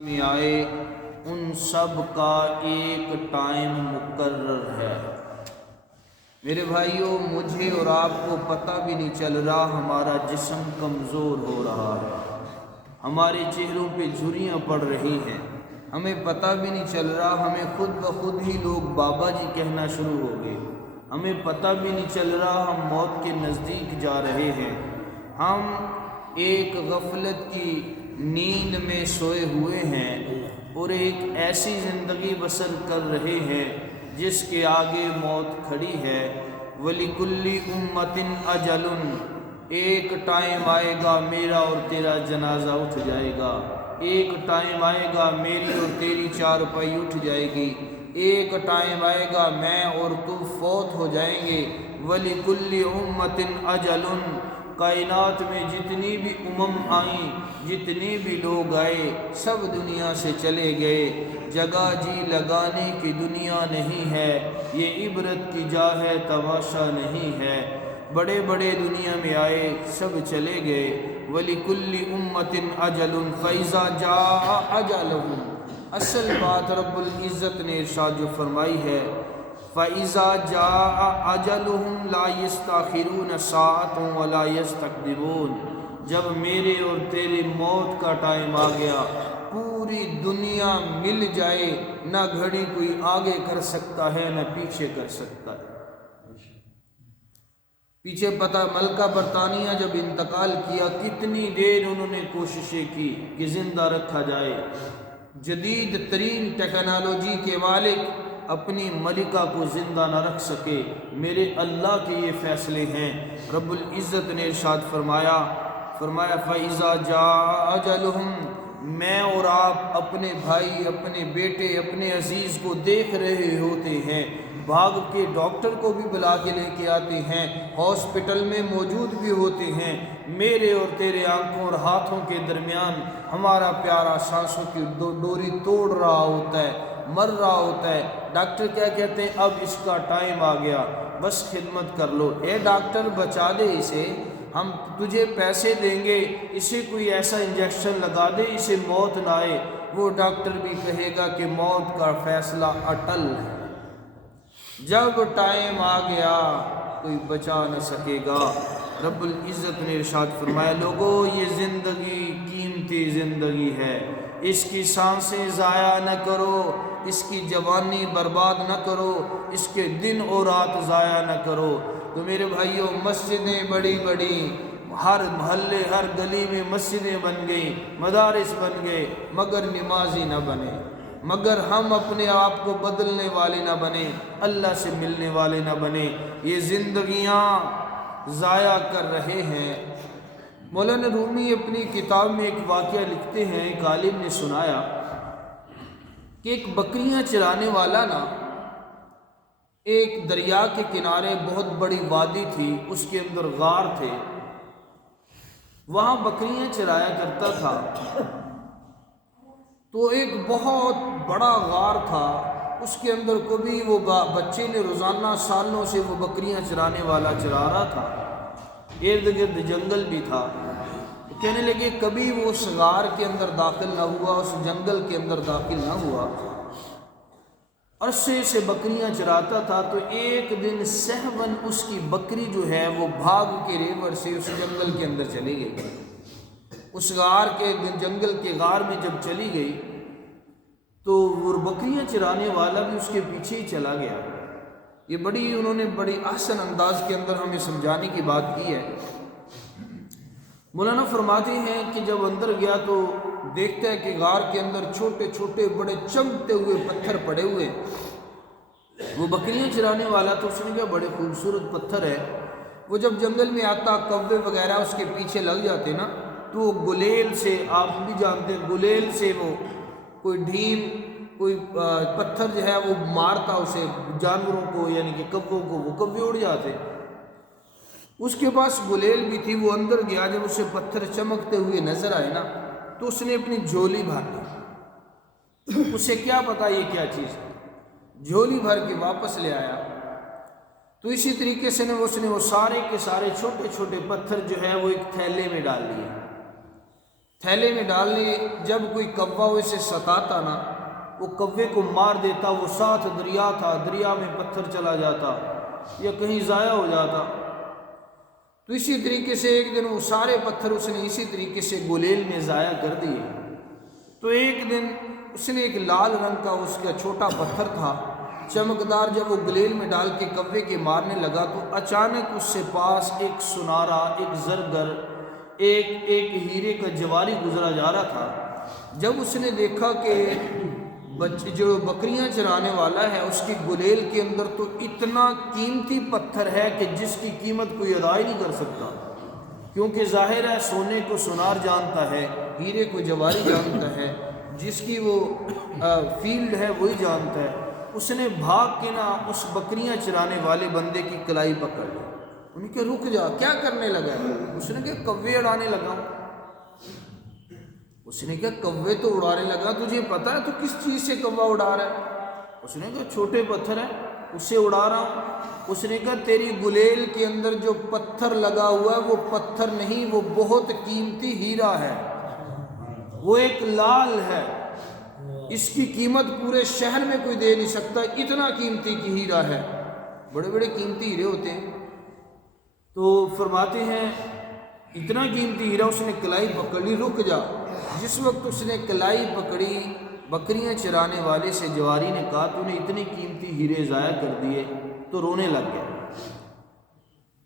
میں آئے ان سب کا ایک ٹائم مقرر ہے۔ میرے بھائیوں، مجھے اور آپ کو پتہ بھی نہیں چل رہا ہمارا جسم کمزور ہو رہا ہے، ہمارے چہروں پہ جھریاں پڑ رہی ہیں، ہمیں پتہ بھی نہیں چل رہا، ہمیں خود بخود ہی لوگ بابا جی کہنا شروع ہو گئے، ہمیں پتہ بھی نہیں چل رہا ہم موت کے نزدیک جا رہے ہیں۔ ہم ایک غفلت کی نیند میں سوئے ہوئے ہیں اور ایک ایسی زندگی بسر کر رہے ہیں جس کے آگے موت کھڑی ہے۔ وَلِكُلِّ أُمَّةٍ أَجَلٌ، ایک ٹائم آئے گا میرا اور تیرا جنازہ اٹھ جائے گا، ایک ٹائم آئے گا میری اور تیری چارپائی اٹھ جائے گی، ایک ٹائم آئے گا میں اور تو فوت ہو جائیں گے۔ وَلِكُلِّ أُمَّةٍ أَجَلٌ، کائنات میں جتنی بھی آئیں، جتنے بھی لوگ آئے، سب دنیا سے چلے گئے۔ جگہ جی لگانے کی دنیا نہیں ہے، یہ عبرت کی جا ہے، تماشا نہیں ہے۔ بڑے بڑے دنیا میں آئے، سب چلے گئے۔ وَلِكُلِّ أُمَّةٍ أَجَلٌ فَإِذَا جَاءَ أَجَلُهُمْ، اصل بات رب العزت نے ارشاد جو فرمائی ہے، فَإِذَا جَاءَ أَجَلُهُمْ لَا يَسْتَأْخِرُونَ سَاعَةً وَلَا يَسْتَقْدِمُونَ، جب میرے اور تیرے موت کا ٹائم آ گیا، پوری دنیا مل جائے، نہ گھڑی کوئی آگے کر سکتا ہے نہ پیچھے کر سکتا ہے۔ پیچھے پتہ ملکہ برطانیہ جب انتقال کیا، کتنی دیر انہوں نے کوششیں کی کہ زندہ رکھا جائے۔ جدید ترین ٹیکنالوجی کے مالک اپنی ملکہ کو زندہ نہ رکھ سکے۔ میرے اللہ کے یہ فیصلے ہیں۔ رب العزت نے ارشاد فرمایا فَإِذَا جَاءَ أَجَلُهُمْ، میں اور آپ اپنے بھائی، اپنے بیٹے، اپنے عزیز کو دیکھ رہے ہوتے ہیں، بھاگ کے ڈاکٹر کو بھی بلا کے لے کے آتے ہیں، ہاسپٹل میں موجود بھی ہوتے ہیں، میرے اور تیرے آنکھوں اور ہاتھوں کے درمیان ہمارا پیارا سانسوں کی ڈوری توڑ رہا ہوتا ہے، مر رہا ہوتا ہے۔ ڈاکٹر کیا کہتے ہیں؟ اب اس کا ٹائم آ گیا، بس خدمت کر لو، اے ڈاکٹر بچا دے اسے، ہم تجھے پیسے دیں گے، اسے کوئی ایسا انجیکشن لگا دے اسے موت نہ آئے۔ وہ ڈاکٹر بھی کہے گا کہ موت کا فیصلہ اٹل ہے، جب ٹائم آ گیا کوئی بچا نہ سکے گا۔ رب العزت نے ارشاد فرمایا، لوگو یہ زندگی قیمتی زندگی ہے، اس کی سانسیں ضائع نہ کرو، اس کی جوانی برباد نہ کرو، اس کے دن اور رات ضائع نہ کرو۔ تو میرے بھائیوں، مسجدیں بڑی بڑی، ہر محلے ہر گلی میں مسجدیں بن گئیں، مدارس بن گئے، مگر نمازی نہ بنے، مگر ہم اپنے آپ کو بدلنے والے نہ بنے، اللہ سے ملنے والے نہ بنے، یہ زندگیاں ضائع کر رہے ہیں۔ مولانا رومی اپنی کتاب میں ایک واقعہ لکھتے ہیں، ایک عالم نے سنایا کہ ایک بکریاں چرانے والا نا ایک دریا کے کنارے بہت بڑی وادی تھی، اس کے اندر غار تھے، وہاں بکریاں چرایا کرتا تھا۔ تو ایک بہت بڑا غار تھا، اس کے اندر کبھی وہ بچے نے روزانہ سالوں سے وہ بکریاں چرانے والا چرا رہا تھا، ارد گرد جنگل بھی تھا۔ کہنے لگے کبھی وہ اس غار کے اندر داخل نہ ہوا، اس جنگل کے اندر داخل نہ ہوا، عرصے سے بکریاں چراتا تھا۔ تو ایک دن سہون اس کی بکری جو ہے وہ بھاگ کے ریوڑ سے اس جنگل کے اندر چلی گئی، اس غار کے جنگل کے غار میں جب چلی گئی تو وہ بکریاں چرانے والا بھی اس کے پیچھے ہی چلا گیا۔ یہ انہوں نے بڑی احسن انداز کے اندر ہمیں سمجھانے کی بات کی ہے۔ مولانا فرماتے ہیں کہ جب اندر گیا تو دیکھتا ہے کہ غار کے اندر چھوٹے چھوٹے بڑے چمکتے ہوئے پتھر پڑے ہوئے۔ وہ بکریاں چرانے والا تو اس نے کہا بڑے خوبصورت پتھر ہے۔ وہ جب جنگل میں آتا، کوے وغیرہ اس کے پیچھے لگ جاتے نا، تو وہ گلیل سے، آپ بھی جانتے ہیں گلیل سے وہ کوئی ڈھیم، کوئی پتھر جو ہے وہ مارتا اسے، جانوروں کو یعنی کہ کووں کو، وہ کوے اڑ جاتے۔ اس کے پاس گلیل بھی تھی، وہ اندر گیا، جب اسے پتھر چمکتے ہوئے نظر آئے نا تو اس نے اپنی جھولی بھر لی، اسے کیا پتا یہ کیا چیز ہے، جھولی بھر کے واپس لے آیا۔ تو اسی طریقے سے اس نے وہ سارے کے سارے چھوٹے چھوٹے پتھر جو ہے وہ ایک تھیلے میں ڈال لیے۔ تھیلے میں ڈال لیے، جب کوئی کوا اسے ستاتا نا، وہ کوے کو مار دیتا، وہ ساتھ دریا تھا، دریا میں پتھر چلا جاتا یا کہیں ضائع ہو جاتا۔ تو اسی طریقے سے ایک دن وہ سارے پتھر اس نے اسی طریقے سے گلیل میں ضائع کر دیے۔ تو ایک دن اس نے ایک لال رنگ کا اس کا چھوٹا پتھر تھا چمکدار، جب وہ گلیل میں ڈال کے کوے کے مارنے لگا تو اچانک اس سے پاس ایک سنارا، ایک زرگر، ایک ہیرے کا جواری گزرا جا رہا تھا۔ جب اس نے دیکھا کہ جو بکریاں چرانے والا ہے اس کی گلیل کے اندر تو اتنا قیمتی پتھر ہے کہ جس کی قیمت کوئی ادا ہی نہیں کر سکتا، کیونکہ ظاہر ہے سونے کو سونار جانتا ہے، ہیرے کو جواری جانتا ہے، جس کی وہ فیلڈ ہے وہی جانتا ہے۔ اس نے بھاگ کے نا اس بکریاں چرانے والے بندے کی کلائی پکڑ لی۔ انہیں کہ رک جا، کیا کرنے لگا ہے؟ اس نے کہا کوے اڑانے لگا ہوں۔ اس نے کہا کوے تو اڑانے لگا، تجھے پتا ہے تو کس چیز سے کوا اڑا رہا ہے؟ اس نے کہا چھوٹے پتھر ہیں اس سے اڑا رہا ہوں۔ اس نے کہا تیری گلیل کے اندر جو پتھر لگا ہوا ہے وہ پتھر نہیں، وہ بہت قیمتی ہیرا ہے، وہ ایک لال ہے، اس کی قیمت پورے شہر میں کوئی دے نہیں سکتا، اتنا قیمتی کی ہیرا ہے۔ بڑے بڑے قیمتی ہیرے ہوتے ہیں۔ تو فرماتے ہیں اتنا قیمتی ہیرا، اس نے کلائی پکڑ لی، رک جا۔ جس وقت اس نے کلائی پکڑی، بکریاں چرانے والے سے جواری نے کہا تو نے اتنے قیمتی ہیرے ضائع کر دیے، تو رونے لگ گیا۔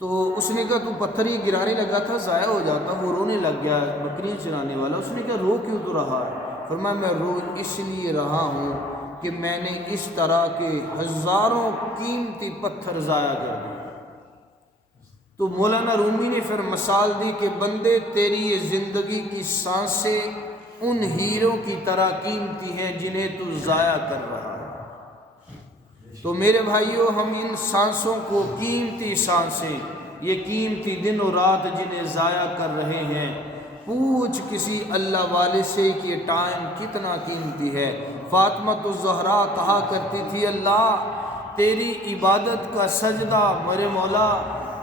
تو اس نے کہا تو پتھر ہی گرانے لگا تھا، ضائع ہو جاتا۔ وہ رونے لگ گیا بکریاں چرانے والا۔ اس نے کہا رو کیوں تو رہا؟ فرمایا میں رو اس لیے رہا ہوں کہ میں نے اس طرح کے ہزاروں قیمتی پتھر ضائع کر دیے۔ تو مولانا رومی نے پھر مثال دی کہ بندے تیری یہ زندگی کی سانسیں ان ہیروں کی طرح قیمتی ہیں جنہیں تو ضائع کر رہا ہے۔ تو میرے بھائیوں، ہم ان سانسوں کو، قیمتی سانسیں، یہ قیمتی دن و رات جنہیں ضائع کر رہے ہیں، پوچھ کسی اللہ والے سے کہ یہ ٹائم کتنا قیمتی ہے۔ فاطمہ الزہرا کہا کرتی تھی اللہ تیری عبادت کا سجدہ میرے مولا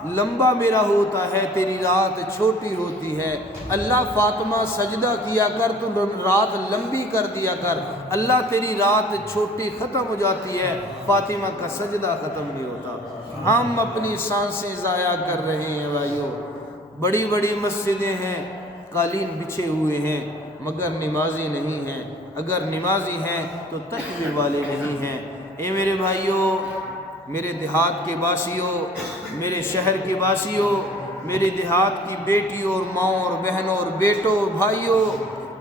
لمبا میرا ہوتا ہے، تیری رات چھوٹی ہوتی ہے۔ اللہ فاطمہ سجدہ کیا کر تو رات لمبی کر دیا کر، اللہ تیری رات چھوٹی ختم ہو جاتی ہے، فاطمہ کا سجدہ ختم نہیں ہوتا۔ ہم اپنی سانسیں ضائع کر رہے ہیں بھائیوں۔ بڑی بڑی مسجدیں ہیں، قالین بچھے ہوئے ہیں، مگر نمازی نہیں ہیں۔ اگر نمازی ہیں تو تکبیر والے نہیں ہیں۔ اے میرے بھائیوں، میرے دیہات کے باسیوں، میرے شہر کے باسیوں، میرے دیہات کی بیٹیوں اور ماؤں اور بہنوں اور بیٹوں اور بھائیوں،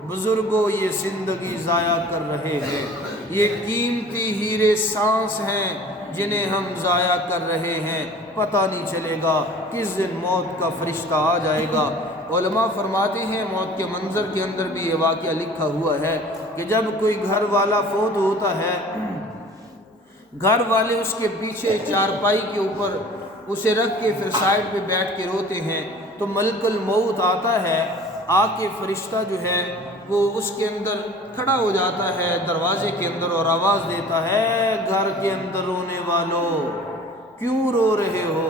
بزرگوں، یہ زندگی ضائع کر رہے ہیں۔ یہ قیمتی ہیرے سانس ہیں جنہیں ہم ضائع کر رہے ہیں۔ پتہ نہیں چلے گا کس دن موت کا فرشتہ آ جائے گا۔ علماء فرماتے ہیں موت کے منظر کے اندر بھی یہ واقعہ لکھا ہوا ہے کہ جب کوئی گھر والا فوت ہوتا ہے، گھر والے اس کے پیچھے چارپائی کے اوپر اسے رکھ کے پھر سائڈ پہ بیٹھ کے روتے ہیں، تو ملک الموت آتا ہے، آ کے فرشتہ جو ہے وہ اس کے اندر کھڑا ہو جاتا ہے دروازے کے اندر اور آواز دیتا ہے گھر کے اندر رونے والوں کیوں رو رہے ہو؟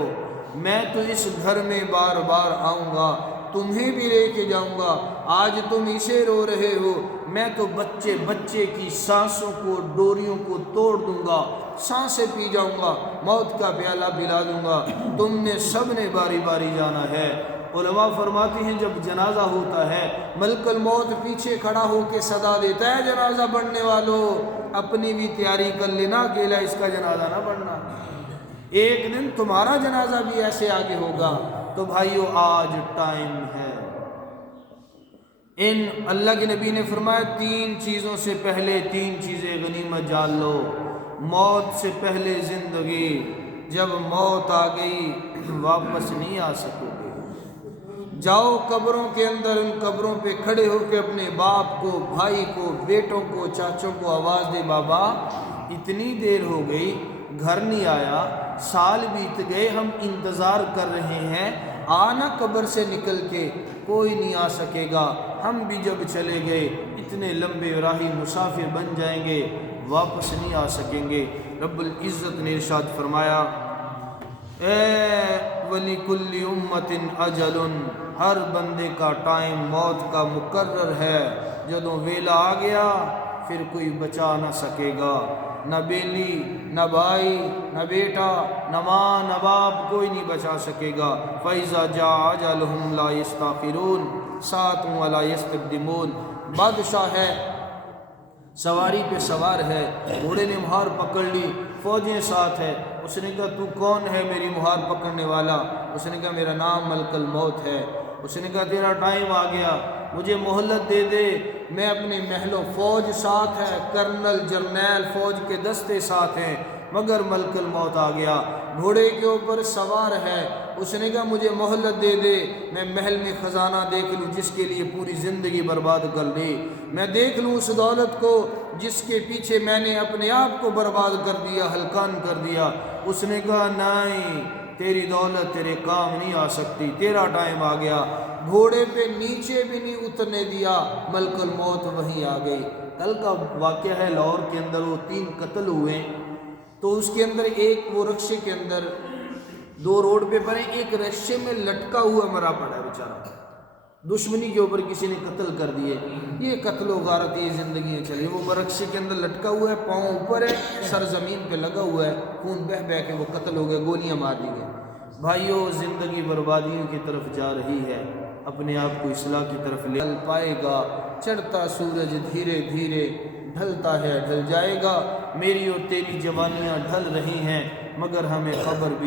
میں تو اس گھر میں بار بار آؤں گا، تمہیں بھی لے کے جاؤں گا، آج تم اسے رو رہے ہو، میں تو بچے بچے کی سانسوں کو، ڈوریوں کو توڑ دوں گا، سانسیں پی جاؤں گا، موت کا پیالہ پلا دوں گا، تم نے سب نے باری باری جانا ہے۔ علماء فرماتے ہیں جب جنازہ ہوتا ہے، ملک الموت پیچھے کھڑا ہو کے صدا دیتا ہے جنازہ بڑھنے والوں اپنی بھی تیاری کر لینا، اکیلا اس کا جنازہ نہ بڑھنا، ایک دن تمہارا جنازہ بھی ایسے آگے ہوگا۔ تو بھائیو آج ٹائم ہے۔ ان اللہ کے نبی نے فرمایا 3 چیزوں سے پہلے 3 چیزیں غنیمت جان لو۔ موت سے پہلے زندگی، جب موت آ گئی واپس نہیں آ سکو گے۔ جاؤ قبروں کے اندر، ان قبروں پہ کھڑے ہو کے اپنے باپ کو، بھائی کو، بیٹوں کو، چاچوں کو آواز دے بابا اتنی دیر ہو گئی گھر نہیں آیا، سال بیت گئے، ہم انتظار کر رہے ہیں، آنا قبر سے نکل کے، کوئی نہیں آ سکے گا، ہم بھی جب چلے گئے اتنے لمبے راہی مسافر بن جائیں گے، واپس نہیں آ سکیں گے۔ رب العزت نے ارشاد فرمایا اے وَلِكُلِّ أُمَّةٍ أَجَلٌ، ہر بندے کا ٹائم موت کا مقرر ہے، جدوں ویلا آ گیا پھر کوئی بچا نہ سکے گا، نہ بیلی، نہ بھائی، نہ بیٹا، نہ ماں، نہ باپ، کوئی نہیں بچا سکے گا۔ فَإِذَا جَاءَ أَجَلُهُمْ لَا يَسْتَأْخِرُونَ سَاعَةً وَلَا يَسْتَقْدِمُونَ۔ بادشاہ ہے، سواری پہ سوار ہے، گھوڑے نے مہار پکڑ لی، فوجیں ساتھ ہے، اس نے کہا تو کون ہے میری مہار پکڑنے والا؟ اس نے کہا میرا نام ملک الموت ہے۔ اس نے کہا تیرا ٹائم آ گیا، مجھے مہلت دے دے، میں اپنے محلوں، فوج ساتھ ہے، کرنل جرنیل فوج کے دستے ساتھ ہیں، مگر ملک الموت آ گیا، گھوڑے کے اوپر سوار ہے۔ اس نے کہا مجھے مہلت دے دے، میں محل میں خزانہ دیکھ لوں جس کے لیے پوری زندگی برباد کر لی، میں دیکھ لوں اس دولت کو جس کے پیچھے میں نے اپنے آپ کو برباد کر دیا، ہلکان کر دیا۔ اس نے کہا نہیں، تیری دولت تیرے کام نہیں آ سکتی، تیرا ٹائم آ گیا۔ گھوڑے پہ نیچے بھی نہیں اترنے دیا، ملک الموت وہیں آ گئی۔ کل کا واقعہ ہے، لاہور کے اندر وہ 3 قتل ہوئے، تو اس کے اندر ایک وہ رکشے کے اندر 2 روڈ پہ پڑے، ایک رکشے میں لٹکا ہوا مرا پڑا ہے بیچارہ، دشمنی کے اوپر کسی نے قتل کر دیے۔ یہ قتل و غارت، یہ زندگیاں چلی، وہ رکشے کے اندر لٹکا ہوا ہے، پاؤں اوپر ہے، سر زمین پہ لگا ہوا ہے، خون بہہ بہہ کے وہ قتل ہو گئے، گولیاں مار دی گئی۔ بھائیو، زندگی بربادیوں کی طرف جا رہی ہے، اپنے آپ کو اصلاح کی طرف لے پائے گا۔ چڑھتا سورج دھیرے دھیرے ڈھلتا ہے، ڈھل جائے گا۔ میری اور تیری جوانیاں ڈھل رہی ہیں، مگر ہمیں خبر بھی